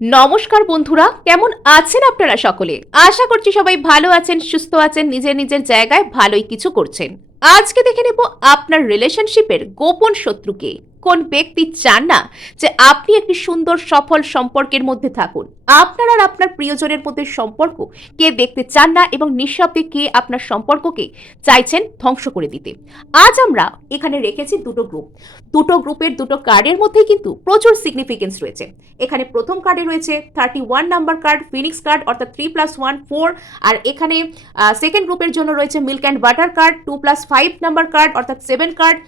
নমস্কার বন্ধুরা, কেমন আছেন আপনারা সকলে? আশা করছি সবাই ভালো আছেন, সুস্থ আছেন, নিজের নিজের জায়গায় ভালোই কিছু করছেন। আজকে দেখে নেব আপনার রিলেশনশিপের গোপন শত্রুকে। কোন ব্যক্তি চান না যে আপনি একটি সুন্দর সফল সম্পর্কের মধ্যে থাকুন? আপনার আর আপনার প্রিয়জনের মধ্যে সম্পর্ক কে দেখতে চান না এবং নিঃশব্দে কে আপনার সম্পর্ককে চাইছেন ধ্বংস করে দিতে? আজ আমরা এখানে রেখেছি দুটো গ্রুপের দুটো কার্ডের মধ্যে কিন্তু প্রচুর সিগনিফিকেন্স রয়েছে। এখানে প্রথম কার্ডে রয়েছে 31 নাম্বার কার্ড, ফিনিক্স কার্ড, অর্থাৎ 3+1 4। আর এখানে সেকেন্ড গ্রুপের জন্য রয়েছে milk and butter card, 2+5 number card, অর্থাৎ 7 কার্ড।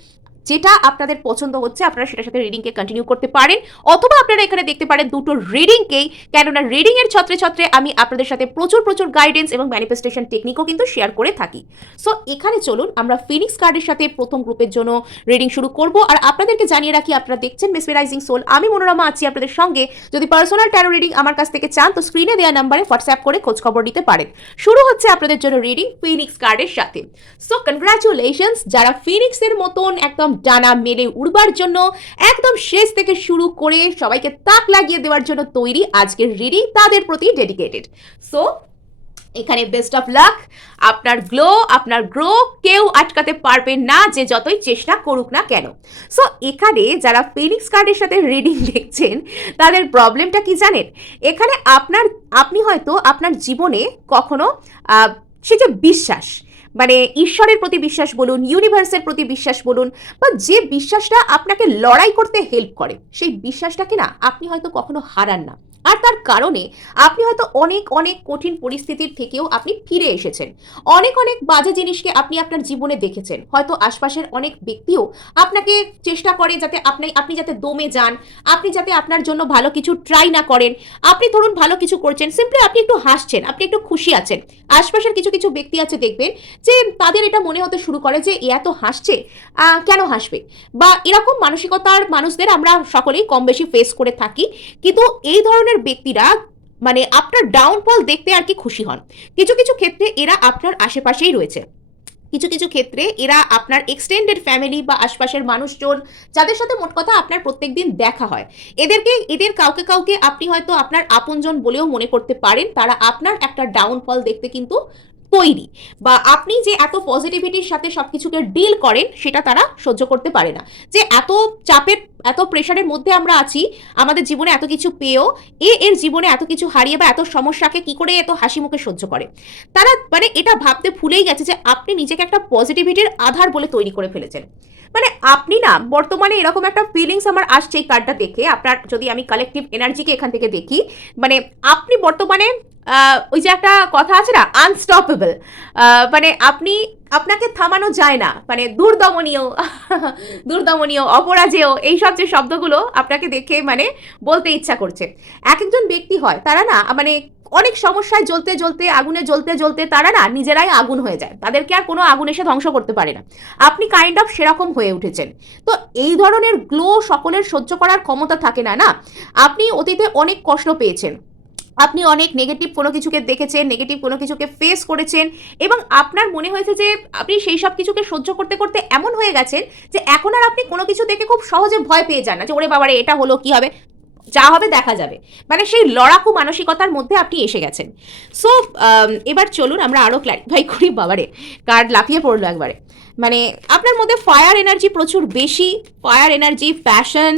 যেটা আপনাদের পছন্দ হচ্ছে আপনারা সেটার সাথে রিডিংকে কন্টিনিউ করতে পারেন, অথবা আপনারা এখানে দেখতে পারেন দুটো রিডিংকেই, কেননা রিডিং এর ছত্রে ছত্রে আমি আপনাদের সাথে প্রচুর গাইডেন্স এবং ম্যানিফেস্টেশন টেকনিকও কিন্তু শেয়ার করে থাকি। সো এখানে চলুন আমরা ফিনিক্স কার্ডের সাথে প্রথম গ্রুপের জন্য রিডিং শুরু করব। আর আপনাদেরকে জানিয়ে রাখি, আপনারা দেখছেন মেসমেরাইজিং সোল, আমি মনোরমা আছি আপনাদের সঙ্গে। যদি পার্সোনাল ট্যারো রিডিং আমার কাছ থেকে চান তো স্ক্রিনে দেওয়া নাম্বারে হোয়াটসঅ্যাপ করে খোঁজ খবর দিতে পারেন। শুরু হচ্ছে আপনাদের জন্য রিডিং ফিনিক্স কার্ডের সাথে। সো কনগ্রাচুলেশনস, যারা ফিনিক্সের মতন একদম ডানা মেলে উড়বার জন্য একদম শেষ থেকে শুরু করে সবাইকে তাক লাগিয়ে দেওয়ার জন্য তৈরি, আজকের রিডিং তাদের প্রতি ডেডিকেটেড। সো এখানে বেস্ট অফ লাক। আপনার গ্রো কেউ আটকাতে পারবে না, যে যতই চেষ্টা করুক না কেন। সো এখানে যারা ফিনিক্স কার্ডের সাথে রিডিং দেখছেন তাদের প্রবলেমটা কি জানেন? এখানে আপনি হয়তো আপনার জীবনে কখনো সে যে বিশ্বাস, মানে ঈশ্বরের প্রতি বিশ্বাস বলুন, ইউনিভার্সের প্রতি বিশ্বাস বলুন, বা যে বিশ্বাসটা আপনাকে লড়াই করতে হেল্প করে, সেই বিশ্বাসটাকে না আপনি হয়তো কখনো হারান না। আর তার কারণে আপনি হয়তো অনেক কঠিন পরিস্থিতির থেকেও আপনি ফিরে এসেছেন। অনেক বাজে জিনিসকে আপনি আপনার জীবনে দেখেছেন। হয়তো আশপাশের অনেক ব্যক্তিও আপনাকে চেষ্টা করে যাতে আপনি যাতে দমে যান, আপনি যাতে আপনার জন্য ভালো কিছু ট্রাই না করেন। আপনি ধরুন ভালো কিছু করছেন, সিম্পলি আপনি একটু হাসছেন, আপনি একটু খুশি আছেন। আশপাশের কিছু ব্যক্তি আছে দেখবেন যে তাদের এটা মনে হতে শুরু করে যে এত হাসছে, কেন হাসবে, বা এরকম মানসিকতার মানুষদের আমরা সকলেই কম বেশি ফেস করে থাকি। কিন্তু এই ধরনের ব্যক্তিরা মানে আপনার ডাউনফল দেখতে আর কি খুশি হন। কিছু ক্ষেত্রে এরা আপনার আশেপাশেই রয়েছে, কিছু ক্ষেত্রে এরা আপনার এক্সটেন্ডেড ফ্যামিলি বা আশপাশের মানুষজন, যাদের সাথে মোট কথা আপনার প্রত্যেকদিন দেখা হয়, এদের কাউকে আপনি হয়তো আপনার আপনজন বলেও মনে করতে পারেন। তারা আপনার একটা ডাউনফল দেখতে কিন্তু তৈরি, বা আপনি যে এত পজিটিভিটির সাথে সবকিছুকে ডিল করেন সেটা তারা সহ্য করতে পারে না। যে এত চাপের, এত প্রেশারের মধ্যে আমরা আছি, আমাদের জীবনে এত কিছু পেয়েও এর জীবনে এত কিছু হারিয়ে বা এত সমস্যাকে কি করে এত হাসি মুখে সহ্য করে। তারা মানে এটা ভাবতে ভুলেই গেছে যে আপনি নিজেকে একটা পজিটিভিটির আধার বলে তৈরি করে ফেলেছেন। মানে আপনি না বর্তমানে এরকম একটা ফিলিংস আমার আসছে এই কার্ডটা দেখে। আপনার যদি আমি কালেকটিভ এনার্জিকে এখান থেকে দেখি, মানে আপনি বর্তমানে ওই যে একটা কথা আছে না, আনস্টপেবল, মানে আপনাকে থামানো যায় না, মানে দুর্দমনীয়, অপরাজেয়, এইসব যে শব্দগুলো আপনাকে দেখে মানে বলতে ইচ্ছা করছে। এক একজন ব্যক্তি হয় তারা না মানে অনেক সমস্যায় আগুনে জ্বলতে তারা না নিজেরাই আগুন হয়ে যায়, তাদেরকে আর কোনো আগুন এসে ধ্বংস করতে পারে না। আপনি কাইন্ড অফ সেরকম হয়ে উঠেছেন। তো এই ধরনের গ্লো সকলের সহ্য করার ক্ষমতা থাকে না। আপনি অতীতে অনেক কষ্ট পেয়েছেন, আপনি অনেক নেগেটিভ কোনো কিছুকে দেখেছেন, নেগেটিভ কোনো কিছুকে ফেস করেছেন, এবং আপনার মনে হয়েছে যে আপনি সেই সব কিছুকে সহ্য করতে করতে এমন হয়ে গেছেন যে এখন আর আপনি কোনো কিছু দেখে খুব সহজে ভয় পেয়ে যান না, যে ওরে বাবারে এটা হলো, কি হবে, যা হবে দেখা যাবে। মানে সেই লড়াকু মানসিকতার মধ্যে আপনি এসে গেছেন। সো এবার চলুন আমরা আরও ক্ল্যারিফাই করি। বাবারে, কার্ড লাফিয়ে পড়লো একবারে। মানে আপনার মধ্যে ফায়ার এনার্জি প্রচুর বেশি, ফায়ার এনার্জি, প্যাশন,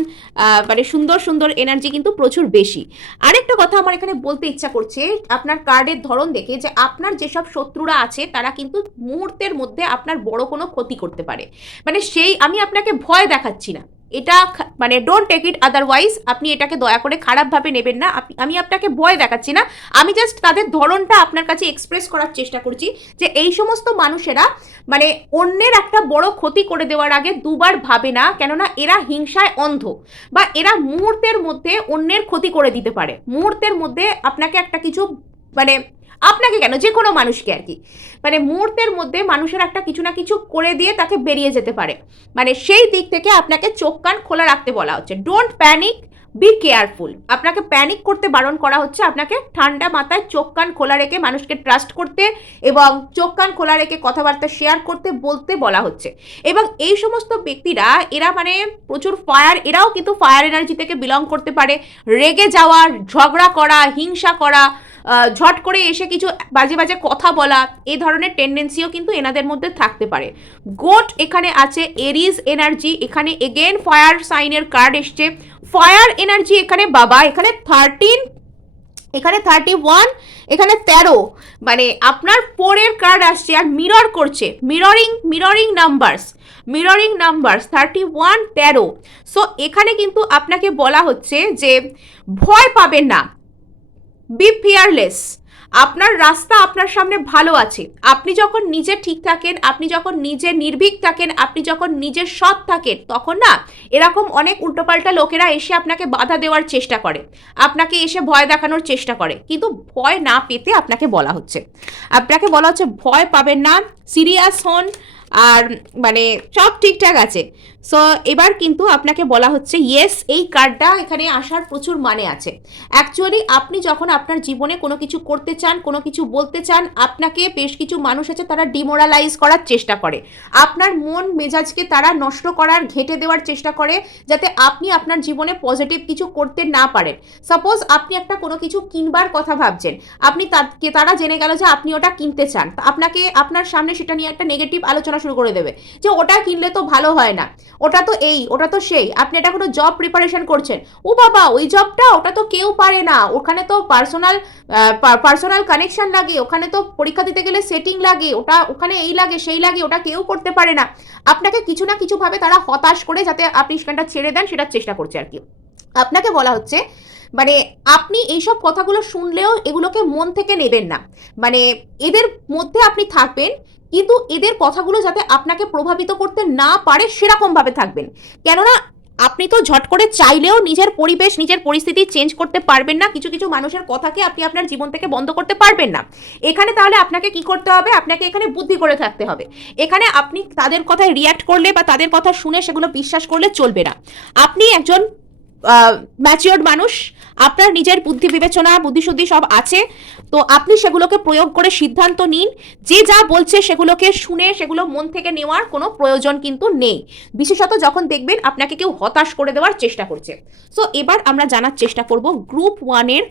মানে সুন্দর এনার্জি কিন্তু প্রচুর বেশি। আরেকটা কথা আমার এখানে বলতে ইচ্ছা করছে আপনার কার্ডের ধরন দেখে, যে আপনার যেসব শত্রুরা আছে তারা কিন্তু মুহূর্তের মধ্যে আপনার বড় কোনো ক্ষতি করতে পারে। মানে আমি আপনাকে ভয় দেখাচ্ছি না, এটা মানে ডোন্ট টেক ইট আদারওয়াইজ, আপনি এটাকে দয়া করে খারাপভাবে নেবেন না। আমি আপনাকে ভয় দেখাচ্ছি না, আমি জাস্ট তাদের ধরনটা আপনার কাছে এক্সপ্রেস করার চেষ্টা করছি, যে এই সমস্ত মানুষেরা মানে অন্যের একটা বড় ক্ষতি করে দেওয়ার আগে দুবার ভাবে না, কেননা এরা হিংসায় অন্ধ, বা এরা মুহূর্তের মধ্যে অন্যের ক্ষতি করে দিতে পারে। মুহূর্তের মধ্যে আপনাকে একটা কিছু, মানে আপনাকে কেন, যে কোনো মানুষকে আর কি, মানে মুহূর্তের মধ্যে মানুষের একটা কিছু না কিছু করে দিয়ে তাকে বেরিয়ে যেতে পারে। মানে সেই দিক থেকে আপনাকে চোখ কান খোলা রাখতে বলা হচ্ছে। ডোন্ট প্যানিক, বি কেয়ারফুল, আপনাকে প্যানিক করতে বারণ করা হচ্ছে, আপনাকে ঠান্ডা মাথায় চোখ কান খোলা রেখে মানুষকে ট্রাস্ট করতে এবং চোখ কান খোলা রেখে কথাবার্তা শেয়ার করতে বলতে বলা হচ্ছে। এবং এই সমস্ত ব্যক্তিরা এরা মানে প্রচুর ফায়ার, এরাও কিন্তু ফায়ার এনার্জি থেকে বিলং করতে পারে। রেগে যাওয়া, ঝগড়া করা, হিংসা করা, ঝট করে এসে কিছু বাজে বাজে কথা বলা, এই ধরনের টেন্ডেন্সিও কিন্তু এনাদের মধ্যে থাকতে পারে। গোট এখানে আছে, এরিজ এনার্জি, এখানে এগেন ফায়ার সাইনের কার্ড এসছে। ফায়ার এনার্জি এখানে বাবা, এখানে 13, এখানে 31, এখানে 13, মানে আপনার 4 এর কার্ড আসছে আর মিরর করছে, মিররিং নাম্বারস 31, 13। সো এখানে কিন্তু আপনাকে বলা হচ্ছে যে ভয় পাবেন না, বি ফিয়ারলেস, আপনার রাস্তা আপনার সামনে ভালো আছে। আপনি যখন নিজে ঠিক থাকেন, আপনি যখন নিজে নির্ভীক থাকেন, আপনি যখন নিজে সৎ থাকেন, তখন না এরকম অনেক উল্টোপাল্টা লোকেরা এসে আপনাকে বাধা দেওয়ার চেষ্টা করে, আপনাকে এসে ভয় দেখানোর চেষ্টা করে, কিন্তু ভয় না পেতে আপনাকে বলা হচ্ছে, ভয় পাবেন না, সিরিয়াস হন, আর মানে সব ঠিকঠাক আছে। সো এবার কিন্তু আপনাকে বলা হচ্ছে ইয়েস, এই কার্ডটা এখানে আসার প্রচুর মানে আছে। অ্যাকচুয়ালি আপনি যখন আপনার জীবনে কোনো কিছু করতে চান, কোনো কিছু বলতে চান, আপনাকে বেশ কিছু মানুষ আছে তারা ডিমোরালাইজ করার চেষ্টা করে, আপনার মন মেজাজকে তারা নষ্ট করার, ঘেঁটে দেওয়ার চেষ্টা করে, যাতে আপনি আপনার জীবনে পজিটিভ কিছু করতে না পারেন। সাপোজ আপনি একটা কোনো কিছু কিনবার কথা ভাবছেন, আপনি তারা জেনে গেল যে আপনি ওটা কিনতে চান, আপনাকে আপনার সামনে সেটা নিয়ে একটা নেগেটিভ আলোচনা শুরু করে দেবে যে ওটা কিনলে তো ভালো হয় না, ওটা তো এই, ওটা তো সেই। আপনি এটা কোনো জব প্রিপারেশন করছেন, ও বাবা ওই জবটা, ওটা তো কেউ পারে না, ওখানে তো পার্সোনাল কানেকশন লাগে, ওখানে তো পরীক্ষা দিতে গেলে সেটিং লাগে, ওখানে এই লাগে সেই লাগে, ওটা কেউ করতে পারে না। আপনাকে কিছু না কিছু ভাবে তারা হতাশ করে যাতে আপনি সেখানটা ছেড়ে দেন সেটার চেষ্টা করছে আর কি। আপনাকে বলা হচ্ছে মানে আপনি এইসব কথাগুলো শুনলেও এগুলোকে মন থেকে নেবেন না, মানে এদের মধ্যে আপনি থাকবেন, কিন্তু এদের কথাগুলো যাতে আপনাকে প্রভাবিত করতে না পারে সেরকম ভাবে থাকবেন। কেননা আপনি তো ঝট করে চাইলেও নিজের পরিবেশ, নিজের পরিস্থিতি চেঞ্জ করতে পারবেন না, কিছু কিছু মানুষের কথাকে আপনি আপনার জীবন থেকে বন্ধ করতে পারবেন না। এখানে তাহলে আপনাকে কি করতে হবে, আপনাকে এখানে বুদ্ধি করে থাকতে হবে। এখানে আপনি তাদের কথায় রিয়্যাক্ট করলে বা তাদের কথা শুনে সেগুলো বিশ্বাস করলে চলবে না। আপনি একজন ম্যাচিওর্ড মানুষ, আপনার নিজের বুদ্ধি বিবেচনা বুদ্ধিশুদ্ধি সব আছে, তো আপনি সেগুলোকে প্রয়োগ করে সিদ্ধান্ত নিন। যে যা বলছে সেগুলোকে শুনে সেগুলো মন থেকে নেওয়ার কোনো প্রয়োজন কিন্তু নেই, বিশেষত যখন দেখবেন আপনাকে কেউ হতাশ করে দেওয়ার চেষ্টা করছে। সো এবার আমরা জানার চেষ্টা করব গ্রুপ 1 এর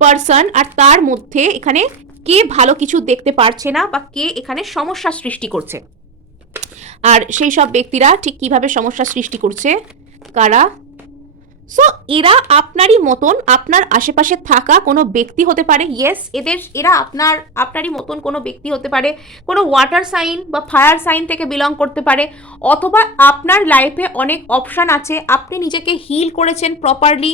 পার্সন আর তার মধ্যে এখানে কে ভালো কিছু দেখতে পারছে না বা কে এখানে সমস্যা সৃষ্টি করছে, আর সেই সব ব্যক্তিরা ঠিক কিভাবে সমস্যা সৃষ্টি করছে, কারা। সো এরা আপনারই মতন আপনার আশেপাশে থাকা কোনো ব্যক্তি হতে পারে। ইয়েস, এরা আপনারই মতন কোনো ব্যক্তি হতে পারে, কোনো ওয়াটার সাইন বা ফায়ার সাইন থেকে বিলং করতে পারে, অথবা আপনার লাইফে অনেক অপশান আছে, আপনি নিজেকে হিল করেছেন প্রপারলি,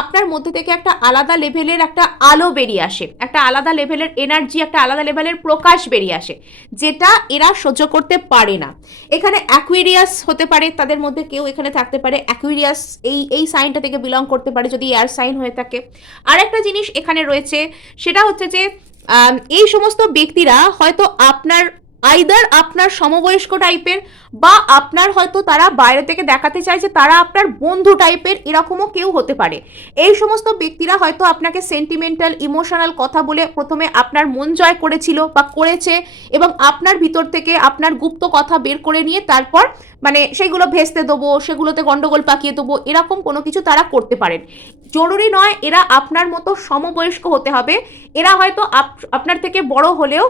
আপনার মধ্যে থেকে একটা আলাদা লেভেলের একটা আলো বেরিয়ে আসে, একটা আলাদা লেভেলের এনার্জি, একটা আলাদা লেভেলের প্রকাশ বেরিয়ে আসে, যেটা এরা সহ্য করতে পারে না। এখানে অ্যাকুয়ারিয়াস হতে পারে, তাদের মধ্যে কেউ এখানে থাকতে পারে অ্যাকুয়ারিয়াস, এই সাইনটা থেকে বিলং করতে পারে যদি এয়ার সাইন হয়ে থাকে। আর একটা জিনিস এখানে রয়েছে, সেটা হচ্ছে যে এই সমস্ত ব্যক্তিরা হয়তো আপনার সমবয়স্ক টাইপের, বা আপনার হয়তো তারা বাইরে থেকে দেখাতে চায় যে তারা আপনার বন্ধু টাইপের, এরকমও কেউ হতে পারে। এই সমস্ত ব্যক্তিরা হয়তো আপনাকে সেন্টিমেন্টাল ইমোশনাল কথা বলে প্রথমে আপনার মন জয় করেছিল বা করেছে, এবং আপনার ভিতর থেকে আপনার গুপ্ত কথা বের করে নিয়ে তারপর মানে সেইগুলো ভেস্তে দেবো, সেগুলোতে গন্ডগোল পাকিয়ে দেবো, এরকম কোনো কিছু তারা করতে পারেন। জরুরি নয় এরা আপনার মতো সমবয়স্ক হতে হবে, এরা হয়তো আপনার থেকে বড় হলেও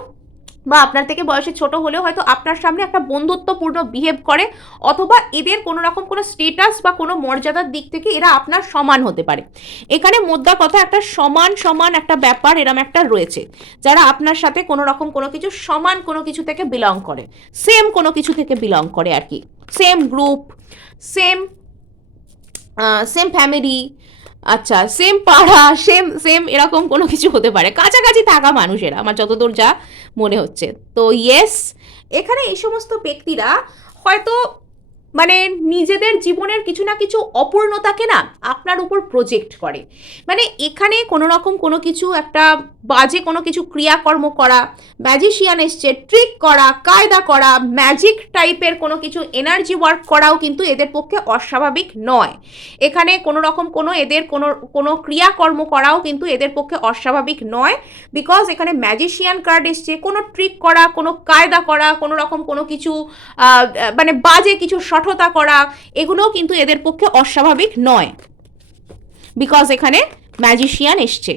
বা আপনার থেকে বয়সে ছোট হলেও হয়তো আপনার সামনে একটা বন্ধুত্বপূর্ণ বিহেভ করে, অথবা এদের কোনো রকম কোনো স্টেটাস বা কোনো মর্যাদার দিক থেকে এরা আপনার সমান হতে পারে। এখানে মোদ্দা কথা একটা সমান একটা ব্যাপার এরম একটা রয়েছে, যারা আপনার সাথে কোনো রকম কোনো কিছু সমান কোনো কিছু থেকে বিলং করে, সেম কোনো কিছু থেকে বিলং করে আর কি, সেম গ্রুপ, সেম ফ্যামিলি, আচ্ছা সেম পাড়া, সেম এরকম কোনো কিছু হতে পারে, কাছাকাছি থাকা মানুষেরা আমার যতদূর যা মনে হচ্ছে। তো ইয়েস, এখানে এই সমস্ত ব্যক্তিরা হয়তো মানে নিজেদের জীবনের কিছু না কিছু অপূর্ণতাকে না আপনার উপর প্রজেক্ট করে। মানে এখানে কোনো রকম কোনো কিছু একটা বাজে কোনো কিছু ক্রিয়াকর্ম করা, ম্যাজিশিয়ান এসছে, ট্রিক করা, কায়দা করা, ম্যাজিক টাইপের কোনো কিছু এনার্জি ওয়ার্ক করাও কিন্তু এদের পক্ষে অস্বাভাবিক নয়। এখানে কোনো রকম কোনো এদের কোনো ক্রিয়াকর্ম করাও কিন্তু এদের পক্ষে অস্বাভাবিক নয়, বিকজ এখানে ম্যাজিশিয়ান কার্ড এসছে। কোনো ট্রিক করা, কোনো কায়দা করা, কোনো রকম কোনো কিছু মানে বাজে কিছু সঠতা করা, এগুলোও কিন্তু এদের পক্ষে অস্বাভাবিক নয়, বিকজ এখানে ম্যাজিশিয়ান এসছে।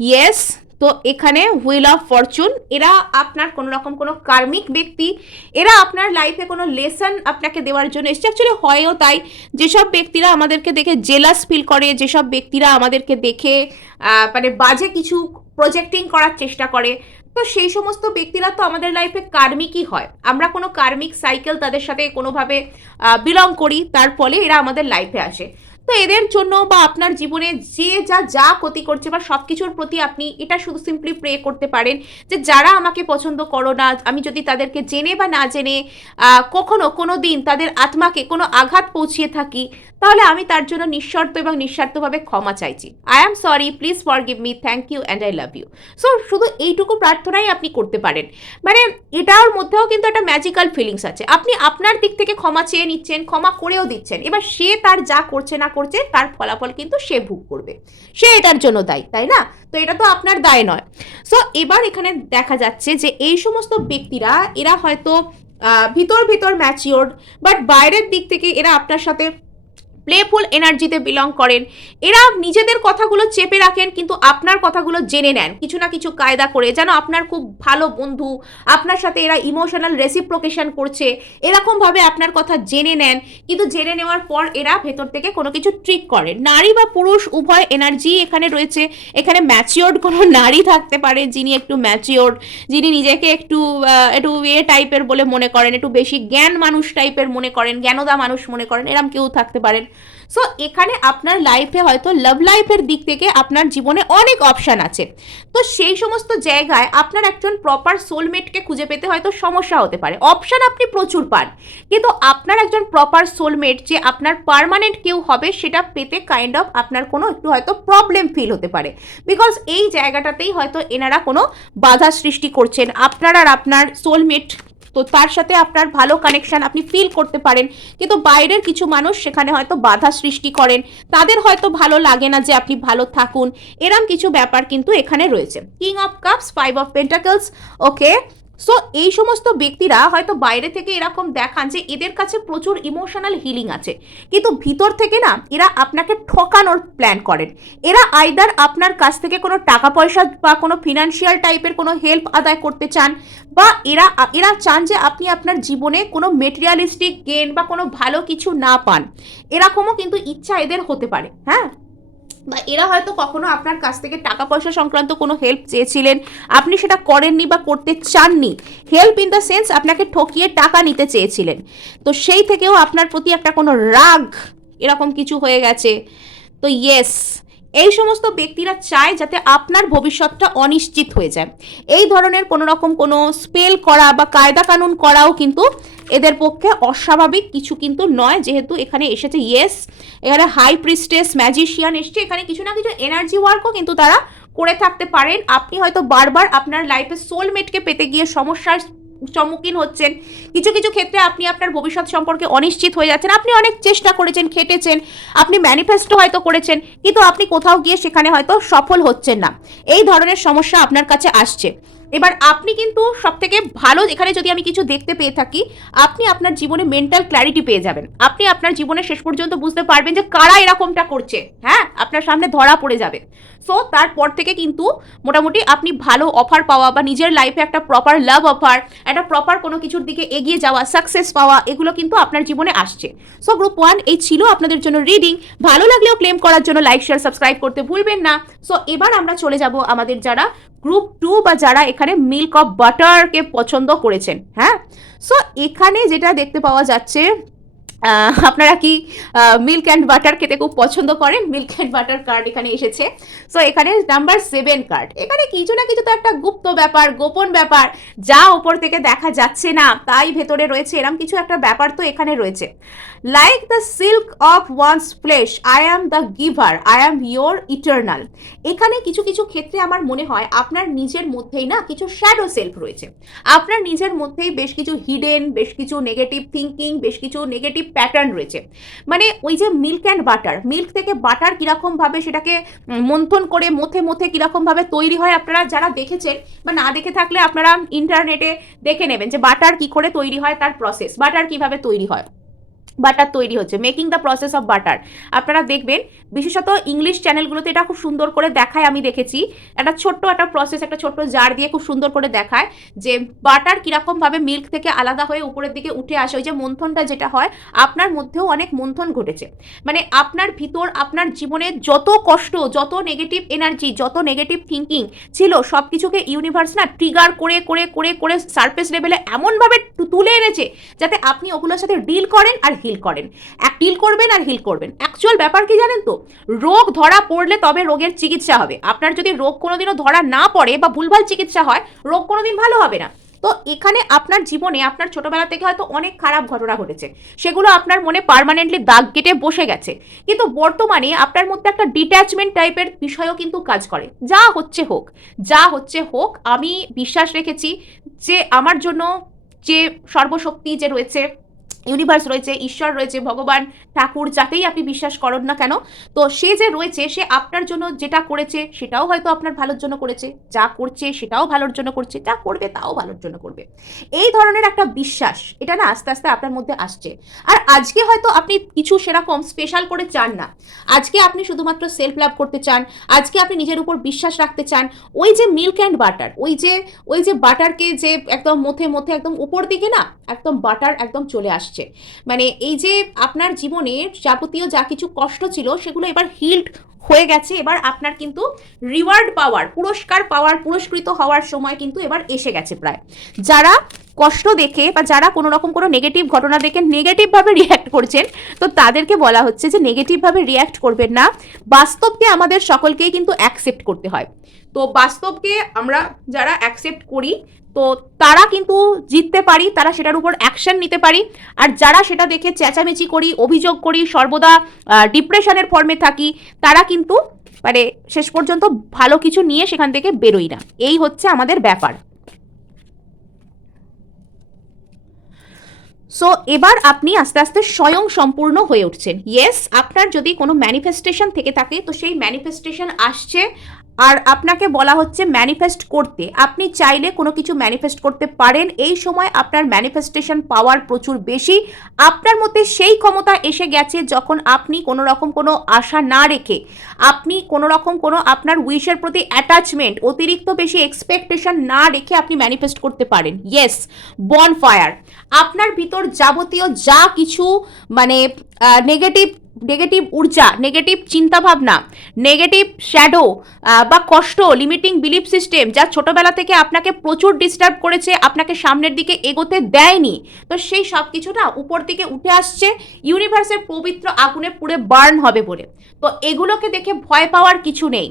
ইয়েস, তো এখানে হুইল অফ ফরচুন, এরা আপনার কোনো রকম কোনো কার্মিক ব্যক্তি, এরা আপনার লাইফে কোনো লেসন আপনাকে দেওয়ার জন্য এসছে। অ্যাকচুয়ালি হয়ও তাই, যেসব ব্যক্তিরা আমাদেরকে দেখে জেলাস ফিল করে, যেসব ব্যক্তিরা আমাদেরকে দেখে মানে বাজে কিছু প্রজেক্টিং করার চেষ্টা করে, তো সেই সমস্ত ব্যক্তিরা তো আমাদের লাইফে কার্মিকই হয়। আমরা কোনো কার্মিক সাইকেল তাদের সাথে কোনোভাবে বিলং করি, তার ফলে এরা আমাদের লাইফে আসে। তো এদের জন্য বা আপনার জীবনে যে যা ক্ষতি করছে বা সব কিছুর প্রতি আপনি এটা শুধু সিম্পলি প্রে করতে পারেন যে যারা আমাকে পছন্দ করো না, আমি যদি তাদেরকে জেনে বা না জেনে কখনো কোনো দিন তাদের আত্মাকে কোনো আঘাত পৌঁছিয়ে থাকি, তাহলে আমি তার জন্য নিঃশর্ত এবং নিঃস্বার্থভাবে ক্ষমা চাইছি। I am sorry, please forgive me, thank you and I love you. So শুধু এইটুকু প্রার্থনাই আপনি করতে পারেন। মানে এটার মধ্যেও কিন্তু একটা ম্যাজিক্যাল ফিলিংস আছে। আপনি আপনার দিক থেকে ক্ষমা চেয়ে নিচ্ছেন, ক্ষমা করেও দিচ্ছেন, এবার সে তার যা করছে না করছে তার ফলাফল কিন্তু সে ভোগ করবে, সে এটার জন্য দায়ী, তাই না? তো এটা তো আপনার দায় নয়। সো এবার এখানে দেখা যাচ্ছে যে এই সমস্ত ব্যক্তিরা এরা হয়তো ভিতর ম্যাচিওর্ড, বাট বাইরের দিক থেকে এরা আপনার সাথে প্লেফুল এনার্জিতে বিলং করেন। এরা নিজেদের কথাগুলো চেপে রাখেন, কিন্তু আপনার কথাগুলো জেনে নেন কিছু না কিছু কায়দা করে, যেন আপনার খুব ভালো বন্ধু, আপনার সাথে এরা ইমোশনাল রেসিপ্রোকেশন করছে এরকমভাবে আপনার কথা জেনে নেন। কিন্তু জেনে নেওয়ার পর এরা ভেতর থেকে কোনো কিছু ট্রিক করে। নারী বা পুরুষ উভয় এনার্জি এখানে রয়েছে। এখানে ম্যাচিওর্ড কোনো নারী থাকতে পারে, যিনি একটু ম্যাচিওর্ড, যিনি নিজেকে একটু টাইপের বলে মনে করেন, একটু বেশি জ্ঞান মানুষ টাইপের মনে করেন, জ্ঞানদা মানুষ মনে করেন, এরম কেউ থাকতে পারেন। সো এখানে আপনার লাইফে হয়তো লাভ লাইফের দিক থেকে আপনার জীবনে অনেক অপশান আছে। তো সেই সমস্ত জায়গায় আপনার একজন প্রপার সোলমেটকে খুঁজে পেতে হয়তো সমস্যা হতে পারে। অপশান আপনি প্রচুর পান, কিন্তু আপনার একজন প্রপার সোলমেট যে আপনার পার্মানেন্ট কেউ হবে সেটা পেতে কাইন্ড অফ আপনার কোনো একটু হয়তো প্রবলেম ফিল হতে পারে, বিকজ এই জায়গাটাতেই হয়তো এনারা কোনো বাধা সৃষ্টি করছেন। আপনার আর আপনার সোলমেট, তো তার সাথে আপনার ভালো কানেকশন আপনি ফিল করতে পারেন, কিন্তু বাইরের কিছু মানুষ সেখানে হয়তো বাধা সৃষ্টি করেন, তাদের হয়তো ভালো লাগে না যে আপনি ভালো থাকুন, এরম কিছু ব্যাপার কিন্তু এখানে রয়েছে। King of cups, 5 of pentacles, okay. So এই সমস্ত ব্যক্তিরা হয়তো বাইরে থেকে এরকম দেখান যে এদের কাছে প্রচুর ইমোশনাল হিলিং আছে, কিন্তু ভিতর থেকে না এরা আপনাকে ঠকানোর প্ল্যান করেন। এরা আইদার আপনার কাছ থেকে কোনো টাকা পয়সা বা কোনো ফিনান্সিয়াল টাইপের কোনো হেল্প আদায় করতে চান, বা এরা চান যে আপনি আপনার জীবনে কোনো মেটেরিয়ালিস্টিক গেন বা কোনো ভালো কিছু না পান, এরকমও কিন্তু ইচ্ছা এদের হতে পারে। হ্যাঁ, বা এরা হয়তো কখনো আপনার কাছ থেকে টাকা পয়সা সংক্রান্ত কোনো হেল্প চেয়েছিলেন, আপনি সেটা করেননি বা করতে চাননি। হেল্প ইন দ্য সেন্স আপনাকে ঠকিয়ে টাকা নিতে চেয়েছিলেন, তো সেই থেকেও আপনার প্রতি একটা কোনো রাগ এরকম কিছু হয়ে গেছে। তো ইয়েস, এই সমস্ত ব্যক্তিরা চায় যাতে আপনার ভবিষ্যৎটা অনিশ্চিত হয়ে যায়। এই ধরনের কোনো রকম কোনো স্পেল করা বা কায়দা কানুন করাও কিন্তু এদের পক্ষে অস্বাভাবিক কিছু কিন্তু নয়, যেহেতু এখানে এসেছে ইয়েস, এখানে হাই প্রিস্টেস, ম্যাজিশিয়ান এসছে, এখানে কিছু না কিছু এনার্জি ওয়ার্কও কিন্তু তারা করে থাকতে পারেন। আপনি হয়তো বারবার আপনার লাইফে সোলমেটকে পেতে গিয়ে সমস্যার সম্মুখীন হচ্ছেন, কিছু কিছু ক্ষেত্রে আপনি আপনার ভবিষ্যৎ সম্পর্কে অনিশ্চিত হয়ে যাচ্ছেন। আপনি অনেক চেষ্টা করেছেন, খেটেছেন, আপনি ম্যানিফেস্টো হয়তো করেছেন, কিন্তু আপনি কোথাও গিয়ে সেখানে হয়তো সফল হচ্ছেন না। এই ধরনের সমস্যা আপনার কাছে আসছে। এবার আপনি কিন্তু সব থেকে ভালো, এখানে যদি আমি কিছু দেখতে পেয়ে থাকি, আপনি আপনার জীবনে মেন্টাল ক্ল্যারিটি পেয়ে যাবেন। আপনি আপনার জীবনে শেষ পর্যন্ত বুঝতে পারবেন যে কারা এরকমটা করছে। হ্যাঁ, আপনার সামনে ধরা পড়ে যাবে। সো তারপর থেকে কিন্তু মোটামুটি আপনি ভালো অফার পাওয়া বা নিজের লাইফে একটা প্রপার লাভ অফার, একটা প্রপার কোনো কিছুর দিকে এগিয়ে যাওয়া, সাকসেস পাওয়া, এগুলো কিন্তু আপনার জীবনে আসছে। সো গ্রুপ 1 এই ছিল আপনাদের জন্য রিডিং। ভালো লাগলেও ক্লেম করার জন্য লাইক, শেয়ার, সাবস্ক্রাইব করতে ভুলবেন না। সো এবার আমরা চলে যাব আমাদের যারা গ্রুপ 2 বা যারা এখানে মিল্ক অফ বাটারকে পছন্দ করেছেন। হ্যাঁ, সো এখানে যেটা দেখতে পাওয়া যাচ্ছে, আপনারা কি মিল্ক অ্যান্ড বাটার খেতে খুব পছন্দ করেন? মিল্ক অ্যান্ড বাটার কার্ড এখানে এসেছে। সো এখানে নাম্বার 7 কার্ড, এখানে কিছু না কিছু তো একটা গুপ্ত ব্যাপার, গোপন ব্যাপার, যা ওপর থেকে দেখা যাচ্ছে না তাই ভেতরে রয়েছে, এরকম কিছু একটা ব্যাপার তো এখানে রয়েছে। Like the silk of wands flash, I am the giver, I am your eternal. এখানে কিছু কিছু ক্ষেত্রে আমার মনে হয় আপনার নিজের মধ্যেই না কিছু শ্যাডো সেলফ রয়েছে। আপনার নিজের মধ্যেই বেশ কিছু হিডেন, বেশ কিছু নেগেটিভ থিঙ্কিং, বেশ কিছু নেগেটিভ প্যাটার্ন রয়েছে। মানে ওই যে মিল্ক অ্যান্ড বাটার, মিল্ক থেকে বাটার কীরকমভাবে সেটাকে মন্থন করে মথে মথে কীরকমভাবে তৈরি হয়, আপনারা যারা দেখেছেন বা না দেখে থাকলে আপনারা ইন্টারনেটে দেখে নেবেন যে বাটার কী করে তৈরি হয়, তার প্রসেস, বাটার কীভাবে তৈরি হয়, বাটার তৈরি হচ্ছে, making the process of butter. আপনারা দেখবেন বিশেষত ইংলিশ চ্যানেলগুলোতে এটা খুব সুন্দর করে দেখায়, আমি দেখেছি একটা ছোট্ট একটা প্রসেস, একটা ছোট্ট জার দিয়ে খুব সুন্দর করে দেখায় যে বাটার কীরকমভাবে মিল্ক থেকে আলাদা হয়ে উপরের দিকে উঠে আসে, ওই যে মন্থনটা যেটা হয়, আপনার মধ্যেও অনেক মন্থন ঘটেছে। মানে আপনার ভিতর, আপনার জীবনে যত কষ্ট, যত নেগেটিভ এনার্জি, যত নেগেটিভ থিঙ্কিং ছিল, সব কিছুকে ইউনিভার্স না ট্রিগার করে করে করে করে সারফেস লেভেলে এমনভাবে তুলে এনেছে যাতে আপনি ওগুলোর সাথে ডিল করেন আর হিল করেন, ডিল করবেন আর হিল করবেন। অ্যাকচুয়াল ব্যাপার কি জানেন তো, রোগ ধরা পড়লে তবে রোগের চিকিৎসা হবে। আপনার যদি রোগ কোনোদিনও ধরা না পড়ে বা ভুলভাল চিকিৎসা হয়, রোগ কোনোদিন ভালো হবে না। তো এখানে আপনার জীবনে আপনার ছোটবেলা থেকে হয়তো অনেক খারাপ ঘটনা ঘটেছে, সেগুলো আপনার মনে পার্মানেন্টলি দাগ কেটে বসে গেছে, কিন্তু বর্তমানে আপনার মধ্যে একটা ডিট্যাচমেন্ট টাইপের বিষয়ও কিন্তু কাজ করে। যা হচ্ছে হোক, যা হচ্ছে হোক, আমি বিশ্বাস রেখেছি যে আমার জন্য যে সর্বশক্তি যে রয়েছে, ইউনিভার্স রয়েছে, ঈশ্বর রয়েছে, ভগবান, ঠাকুর, যাতেই আপনি বিশ্বাস করেন না কেন, তো সে যে রয়েছে, সে আপনার জন্য যেটা করেছে সেটাও হয়তো আপনার ভালোর জন্য করেছে, যা করছে সেটাও ভালোর জন্য করছে, যা করবে তাও ভালোর জন্য করবে। এই ধরনের একটা বিশ্বাস, এটা না আস্তে আস্তে আপনার মধ্যে আসছে। আর আজকে হয়তো আপনি কিছু সেরকম স্পেশাল করে চান না, আজকে আপনি শুধুমাত্র সেলফ লাভ করতে চান, আজকে আপনি নিজের উপর বিশ্বাস রাখতে চান। ওই যে মিল্ক অ্যান্ড বাটার, ওই যে বাটারকে যে একদম মথে মথে একদম উপর দিকে না একদম বাটার একদম চলে আসছে। মানে এই যে আপনার জীবনে যাবতীয় যা কিছু কষ্ট ছিল সেগুলো এবার হিল্ড হয়ে গেছে, এবার আপনার কিন্তু রিওয়ার্ড পাওয়ার, পুরস্কার পাওয়ার, পুরস্কৃত হওয়ার সময় কিন্তু এবার এসে গেছে প্রায়। যারা কষ্ট দেখে বা যারা কোনো রকম কোনো নেগেটিভ ঘটনা দেখে নেগেটিভভাবে রিয়্যাক্ট করছেন, তো তাদেরকে বলা হচ্ছে যে নেগেটিভভাবে রিয়্যাক্ট করবেন না, বাস্তবকে আমাদের সকলকেই কিন্তু অ্যাকসেপ্ট করতে হয়। তো বাস্তবকে আমরা যারা অ্যাকসেপ্ট করি, তো তারা কিন্তু জিততে পারি, তারা সেটার উপর অ্যাকশন নিতে পারি। আর যারা সেটা দেখে চেঁচামেচি করি, অভিযোগ করি, সর্বদা ডিপ্রেশনের ফর্মে থাকি, তারা কিন্তু মানে শেষ পর্যন্ত ভালো কিছু নিয়ে সেখান থেকে বেরোই না। এই হচ্ছে আমাদের ব্যাপার। সো এবার আপনি আস্তে আস্তে স্বয়ং সম্পূর্ণ হয়ে উঠছেন। ইয়েস, আপনার যদি কোনো ম্যানিফেস্টেশন থেকে থাকে, তো সেই ম্যানিফেস্টেশন আসছে আর আপনাকে বলা হচ্ছে ম্যানিফেস্ট করতে। আপনি চাইলে কোনো কিছু ম্যানিফেস্ট করতে পারেন। এই সময় আপনার ম্যানিফেস্টেশন পাওয়ার প্রচুর বেশি, আপনার মধ্যে সেই ক্ষমতা এসে গেছে যখন আপনি কোনো রকম কোনো আশা না রেখে, আপনি কোনো রকম কোনো আপনার উইশের প্রতি অ্যাটাচমেন্ট, অতিরিক্ত বেশি এক্সপেকটেশন না রেখে আপনি ম্যানিফেস্ট করতে পারেন। ইয়েস, বনফায়ার, আপনার ভিতর যাবতীয় যা কিছু মানে নেগেটিভ নেগেটিভ ঊর্জা, নেগেটিভ চিন্তাভাবনা, নেগেটিভ শ্যাডো বা কষ্ট, লিমিটিং বিলিফ সিস্টেম, যা ছোটবেলা থেকে আপনাকে প্রচুর ডিস্টার্ব করেছে, আপনাকে সামনের দিকে এগোতে দেয়নি, তো সেই সব কিছু না উপর দিকে উঠে আসছে ইউনিভার্সের পবিত্র আগুনে পুড়ে বার্ন হবে বলে। তো এগুলোকে দেখে ভয় পাওয়ার কিছু নেই।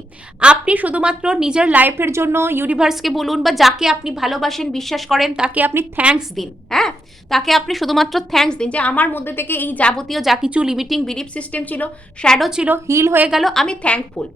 আপনি শুধুমাত্র নিজের লাইফের জন্য ইউনিভার্সকে বলুন বা যাকে আপনি ভালোবাসেন, বিশ্বাস করেন, তাকে আপনি থ্যাঙ্কস দিন। হ্যাঁ, তাকে আপনি শুধুমাত্র থ্যাঙ্কস দিন যে আমার মধ্যে থেকে এই যাবতীয় যা কিছু লিমিটিং বিলিফ সিস্টেম ছিল, শ্যাডো ছিল, হিল হয়ে গেল। আমি থ্যাঙ্কফুল,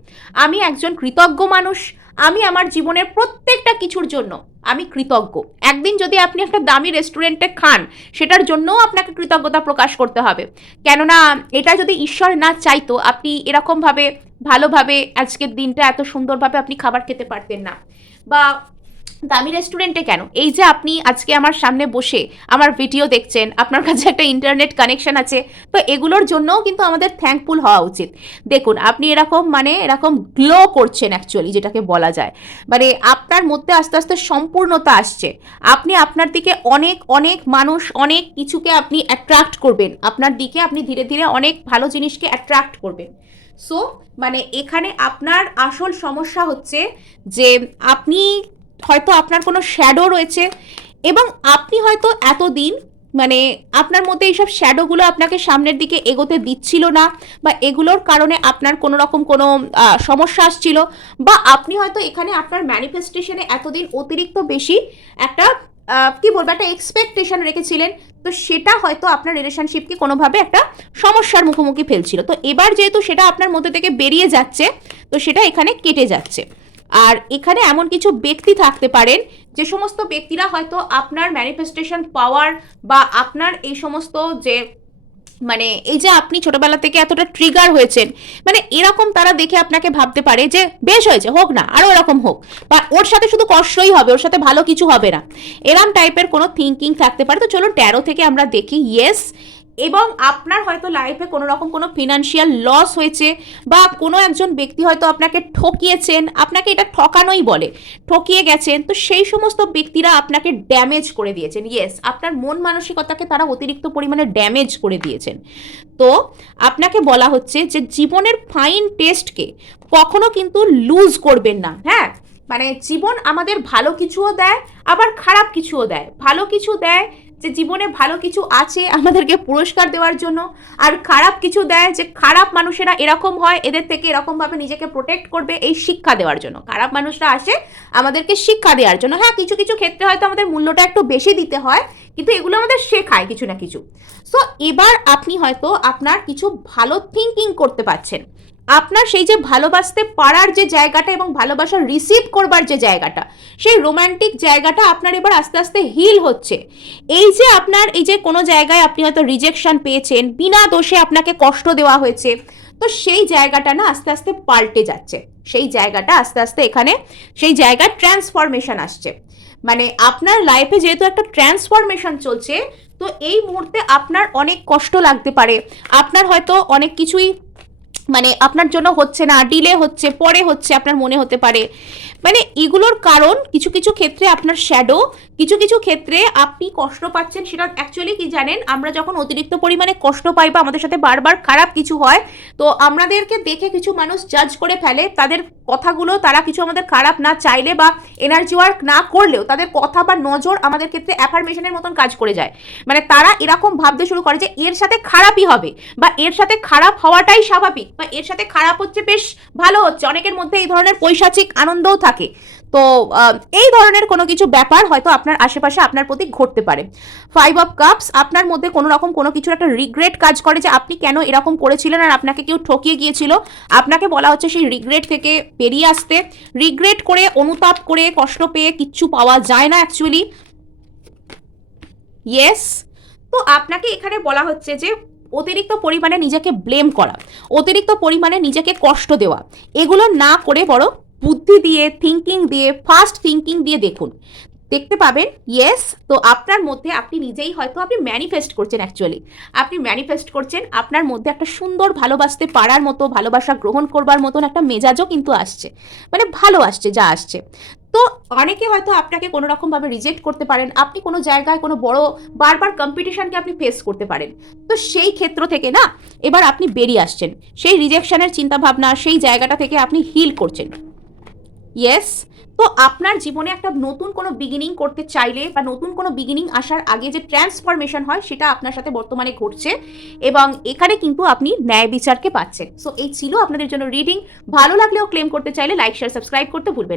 আমি একজন কৃতজ্ঞ মানুষ, আমি আমার জীবনের প্রত্যেকটা কিছুর জন্য আমি কৃতজ্ঞ। একদিন যদি আপনি একটা দামি রেস্টুরেন্টে খান, সেটার জন্যও আপনাকে কৃতজ্ঞতা প্রকাশ করতে হবে, কেননা এটা যদি ঈশ্বর না চাইতো আপনি এরকমভাবে ভালোভাবে আজকের দিনটা এত সুন্দরভাবে আপনি খাবার খেতে পারতেন না। বা দামি রেস্টুরেন্টে কেন, এই যে আপনি আজকে আমার সামনে বসে আমার ভিডিও দেখছেন, আপনার কাছে একটা ইন্টারনেট কানেকশন আছে, তো এগুলোর জন্যও কিন্তু আমাদের থ্যাঙ্কফুল হওয়া উচিত। দেখুন আপনি এরকম মানে এরকম গ্লো করছেন, অ্যাকচুয়ালি যেটাকে বলা যায়, মানে আপনার মধ্যে আস্তে আস্তে সম্পূর্ণতা আসছে। আপনি আপনার দিকে অনেক অনেক মানুষ, অনেক কিছুকে আপনি অ্যাট্রাক্ট করবেন, আপনার দিকে আপনি ধীরে ধীরে অনেক ভালো জিনিসকে অ্যাট্রাক্ট করবেন। সো মানে এখানে আপনার আসল সমস্যা হচ্ছে যে আপনি হয়তো আপনার কোনো শ্যাডো রয়েছে এবং আপনি হয়তো এতদিন মানে আপনার মধ্যে এইসব শ্যাডোগুলো আপনাকে সামনের দিকে এগোতে দিচ্ছিল না, বা এগুলোর কারণে আপনার কোনো রকম কোনো সমস্যা আসছিল, বা আপনি হয়তো এখানে আপনার ম্যানিফেস্টেশনে এতদিন অতিরিক্ত বেশি একটা কি বলবো একটা এক্সপেকটেশন রেখেছিলেন, তো সেটা হয়তো আপনার রিলেশনশিপকে কোনোভাবে একটা সমস্যার মুখোমুখি ফেলছিল। তো এবার যেহেতু সেটা আপনার মধ্যে থেকে বেরিয়ে যাচ্ছে, তো সেটা এখানে কেটে যাচ্ছে। আর এখানে এমন কিছু ব্যক্তি থাকতে পারেন যে সমস্ত ব্যক্তিরা হয়তো আপনার ম্যানিফেস্টেশন পাওয়ার বা আপনার এই সমস্ত যে মানে এই যে আপনি ছোটবেলা থেকে এতটা ট্রিগার হয়েছেন, মানে এরকম তারা দেখে আপনাকে ভাবতে পারে যে বেশ হয়েছে, হোক না, আরো এরকম হোক, বা ওর সাথে শুধু কষ্টই হবে, ওর সাথে ভালো কিছু হবে না, এরম টাইপের কোনো থিঙ্কিং থাকতে পারে। তো চলুন ট্যারো থেকে আমরা দেখি। ইয়েস, এবং আপনার হয়তো লাইফে কোনো রকম কোনো ফিনান্সিয়াল লস হয়েছে, বা কোনো একজন ব্যক্তি হয়তো আপনাকে ঠকিয়েছেন, আপনাকে এটা ঠকানোই বলে, ঠকিয়ে গেছেন, তো সেই সমস্ত ব্যক্তিরা আপনাকে ড্যামেজ করে দিয়েছেন। ইয়েস, আপনার মন মানসিকতাকে তারা অতিরিক্ত পরিমাণে ড্যামেজ করে দিয়েছেন। তো আপনাকে বলা হচ্ছে যে জীবনের ফাইন টেস্টকে কখনো কিন্তু লুজ করবেন না। হ্যাঁ, মানে জীবন আমাদের ভালো কিছুও দেয়, আবার খারাপ কিছুও দেয়। ভালো কিছু দেয় যে জীবনে ভালো কিছু আছে আমাদেরকে পুরস্কার দেওয়ার জন্য, আর খারাপ কিছু দেয় যে খারাপ মানুষেরা এরকম হয়, এদের থেকে এরকমভাবে নিজেকে প্রোটেক্ট করবে, এই শিক্ষা দেওয়ার জন্য। খারাপ মানুষরা আসে আমাদেরকে শিক্ষা দেওয়ার জন্য। হ্যাঁ, কিছু কিছু ক্ষেত্রে হয়তো আমাদের মূল্যটা একটু বেশি দিতে হয়, কিন্তু এগুলো আমাদের শেখায় কিছু না কিছু। সো এবার আপনি হয়তো আপনার কিছু ভালো থিঙ্কিং করতে পারছেন। আপনার সেই যে ভালোবাসতে পারার যে জায়গাটা এবং ভালোবাসা রিসিভ করবার যে জায়গাটা, সেই রোমান্টিক জায়গাটা আপনার এবার আস্তে আস্তে হিল হচ্ছে। এই যে আপনার এই যে কোনো জায়গায় আপনি হয়তো রিজেকশন পেয়েছেন, বিনা দোষে আপনাকে কষ্ট দেওয়া হয়েছে, তো সেই জায়গাটা না আস্তে আস্তে পাল্টে যাচ্ছে। সেই জায়গাটা আস্তে আস্তে এখানে সেই জায়গায় ট্রান্সফরমেশন আসছে। মানে আপনার লাইফে যেহেতু একটা ট্রান্সফরমেশন চলছে, তো এই মুহূর্তে আপনার অনেক কষ্ট লাগতে পারে, আপনার হয়তো অনেক কিছুই মানে আপনার জন্য হচ্ছে না, ডিলে হচ্ছে, পরে হচ্ছে, আপনার মনে হতে পারে। মানে এগুলোর কারণ কিছু কিছু ক্ষেত্রে আপনার শ্যাডো, কিছু কিছু ক্ষেত্রে আপনি কষ্ট পাচ্ছেন। সেটা অ্যাকচুয়ালি কি জানেন, আমরা যখন অতিরিক্ত পরিমাণে কষ্ট পাই বা আমাদের সাথে বারবার খারাপ কিছু হয়, তো আমাদেরকে দেখে কিছু মানুষ জাজ করে ফেলে। তাদের কথাগুলো, তারা কিছু আমাদের খারাপ না চাইলে বা এনার্জি ওয়ার্ক না করলেও তাদের কথা বা নজর আমাদের ক্ষেত্রে অ্যাফার্মেশনের মতন কাজ করে যায়। মানে তারা এরকম ভাবতে শুরু করে যে এর সাথে খারাপই হবে, বা এর সাথে খারাপ হওয়াটাই স্বাভাবিক, বা এর সাথে খারাপ হচ্ছে বেশ ভালো হচ্ছে। অনেকের মধ্যে এই ধরনের পৈশাচিক আনন্দও থাকে। তো এই ধরনের কোনো কিছু ব্যাপার হয়তো আপনার আশেপাশে আপনার প্রতি ঘটতে পারে। 5 অফ কাপস, আপনার মধ্যে কোনো রকম কোনো কিছুর একটা রিগ্রেট কাজ করে যে আপনি কেন এরকম করেছিলেন, আর আপনাকে কেউ ঠকিয়ে গিয়েছিল। আপনাকে বলা হচ্ছে সেই রিগ্রেট থেকে বেরিয়ে আসতে। রিগ্রেট করে, অনুতাপ করে, কষ্ট পেয়ে কিচ্ছু পাওয়া যায় না অ্যাকচুয়ালি। ইয়েস, তো আপনাকে এখানে বলা হচ্ছে যে অতিরিক্ত পরিমাণে নিজেকে ব্লেম করা, অতিরিক্ত পরিমাণে নিজেকে কষ্ট দেওয়া, এগুলো না করে বরং বুদ্ধি দিয়ে, থিঙ্কিং দিয়ে, ফাস্ট থিঙ্কিং দিয়ে দেখুন, দেখতে পাবেন। ইয়েস, তো আপনার মধ্যে আপনি নিজেই হয়তো আপনি ম্যানিফেস্ট করছেন, অ্যাকচুয়ালি আপনি ম্যানিফেস্ট করছেন, আপনার মধ্যে একটা সুন্দর ভালোবাসতে পারার মতো, ভালোবাসা গ্রহণ করবার মতন একটা মেজাজও কিন্তু আসছে, মানে ভালো আসছে যা আসছে। তো অনেকে হয়তো আপনাকে কোনো রকমভাবে রিজেক্ট করতে পারেন, আপনি কোনো জায়গায় কোনো বড় বারবার কম্পিটিশনকে আপনি ফেস করতে পারেন। তো সেই ক্ষেত্র থেকে না এবার আপনি বেরিয়ে আসছেন, সেই রিজেকশনের চিন্তাভাবনা, সেই জায়গাটা থেকে আপনি হিল করছেন। ইয়েস, তো আপনার জীবনে একটা নতুন কোনো বিগিনিং করতে চাইলে বা নতুন কোনো বিগিনিং আসার আগে যে ট্রান্সফরমেশন হয়, সেটা আপনার সাথে বর্তমানে ঘটছে, এবং এখানে কিন্তু আপনি ন্যায় বিচারকে পাচ্ছেন। সো এই ছিল আপনাদের জন্য রিডিং। ভালো লাগলেও ক্লেম করতে চাইলে লাইক, শেয়ার, সাবস্ক্রাইব করতে ভুলবেন না।